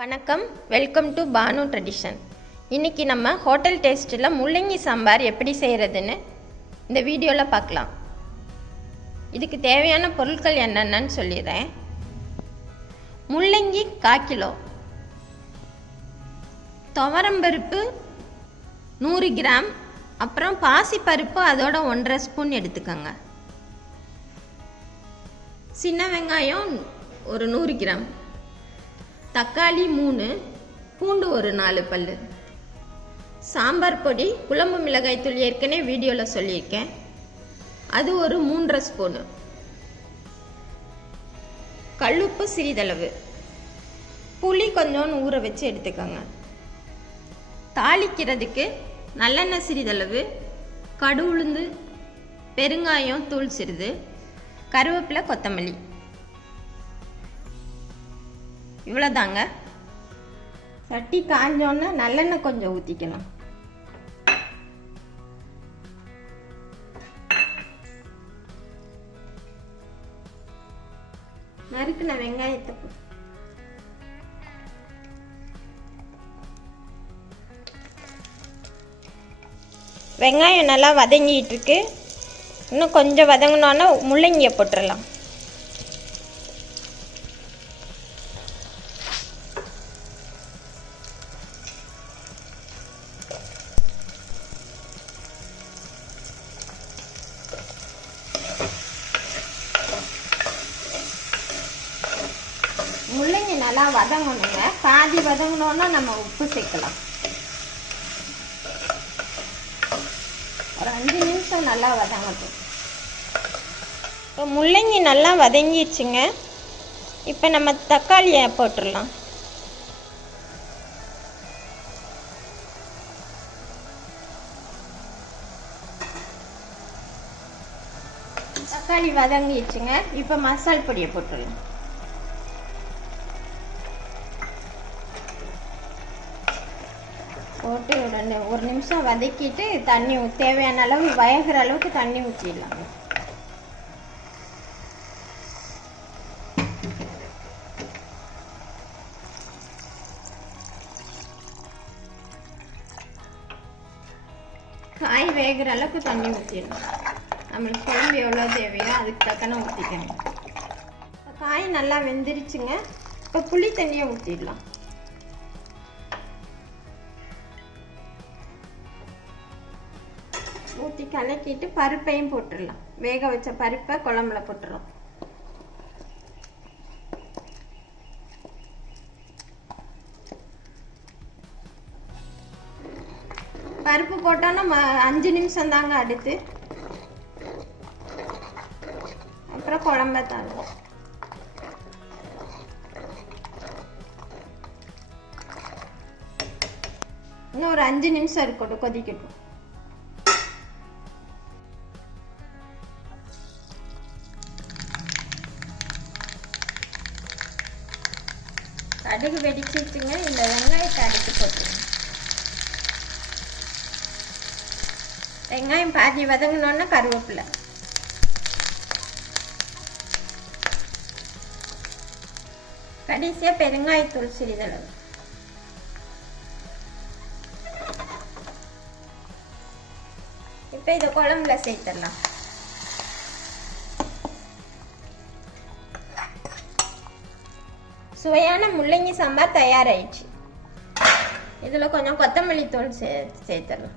வணக்கம், welcome to Banu tradition. இன்றைக்கி நம்ம ஹோட்டல் டேஸ்ட்டில் முள்ளங்கி சாம்பார் எப்படி செய்கிறதுன்னு இந்த வீடியோவில் பார்க்கலாம். இதுக்கு தேவையான பொருட்கள் என்னென்னு சொல்லிடுறேன். முள்ளங்கி 1/4 கிலோ, துவரம்பருப்பு 100 கிராம், அப்புறம் பாசிப்பருப்பு அதோட 1½ ஸ்பூன் எடுத்துக்கோங்க. சின்ன வெங்காயம் ஒரு 100 கிராம், தக்காளி 3, பூண்டு ஒரு 4 பல்லு, சாம்பார் பொடி குழம்பு மிளகாய் தூள் ஏற்கனவே வீடியோவில் சொல்லியிருக்கேன், அது ஒரு 3½ ஸ்பூனு, கல்லுப்பு சிறிதளவு, புளி கொஞ்சம் ஊற வச்சு எடுத்துக்கோங்க. தாளிக்கிறதுக்கு நல்லெண்ணெய் சிறிதளவு, கடு உளுந்து, பெருங்காயம் தூள் சிறிது, கருவேப்பிலை, கொத்தமல்லி, இவ்வளோதாங்க. சட்டி காஞ்சோன்னா நல்லெண்ணெய் கொஞ்சம் ஊற்றிக்கலாம். நறுக்குன வெங்காயத்தை வெங்காயம் நல்லா வதங்கிட்டு இருக்கு. இன்னும் கொஞ்சம் வதங்கினோன்னா முள்ளங்கியை போட்டுடலாம். முள்ளங்கி நல்லா வதங்கணுங்க. பாதி வதங்கினோன்னா நம்ம உப்பு சேர்க்கலாம். ஒரு 5 நிமிஷம் நல்லா வதங்கட்டும். இப்போ முள்ளங்கி நல்லா வதங்கிடுச்சுங்க. இப்போ நம்ம தக்காளியை போட்டுடலாம். தக்காளி வதங்கிடுச்சுங்க. இப்போ மசால் பொடியை போட்டுடலாம். போட்டு ஒரு நிமிஷம் வதக்கிட்டு தண்ணி தேவையான அளவு வயகிற அளவுக்கு தண்ணி ஊற்றிடலாம். காய் வேகிற அளவுக்கு தண்ணி ஊற்றிடலாம். நம்மளுக்கு குழம்பு எவ்வளோ தேவையோ அதுக்கு தக்கன ஊற்றிக்கணும். காய் நல்லா வெந்துருச்சுங்க. இப்போ புளி தண்ணியை ஊற்றிடலாம். ஊற்றி கலக்கிட்டு பருப்பையும் போட்டுடலாம். வேக வச்ச பருப்பை குழம்புல போட்டுறோம். பருப்பு போட்டோன்னா 5 நிமிஷம் தாங்க அடுத்து. அப்புறம் குழம்ப தாங்க. இன்னும் ஒரு 5 நிமிஷம் இருக்கட்டும், கொதிக்கட்டும். கடுகு வெடிச்சிச்சுங்க. இந்த வெங்காயத்தை அடித்து போட்டுருங்க. வெங்காயம் பாதி வதங்கினோன்னா கருவேப்பிலை, கடைசியாக பெருங்காயத்தூள் சிறிதளவு. இப்போ இதை குழம்புல சேர்த்துடலாம். சுவையான முள்ளங்கி சாம்பார் தயாராகிடுச்சு. இதில் கொஞ்சம் கொத்தமல்லி தூள் சேர்த்துடலாம்.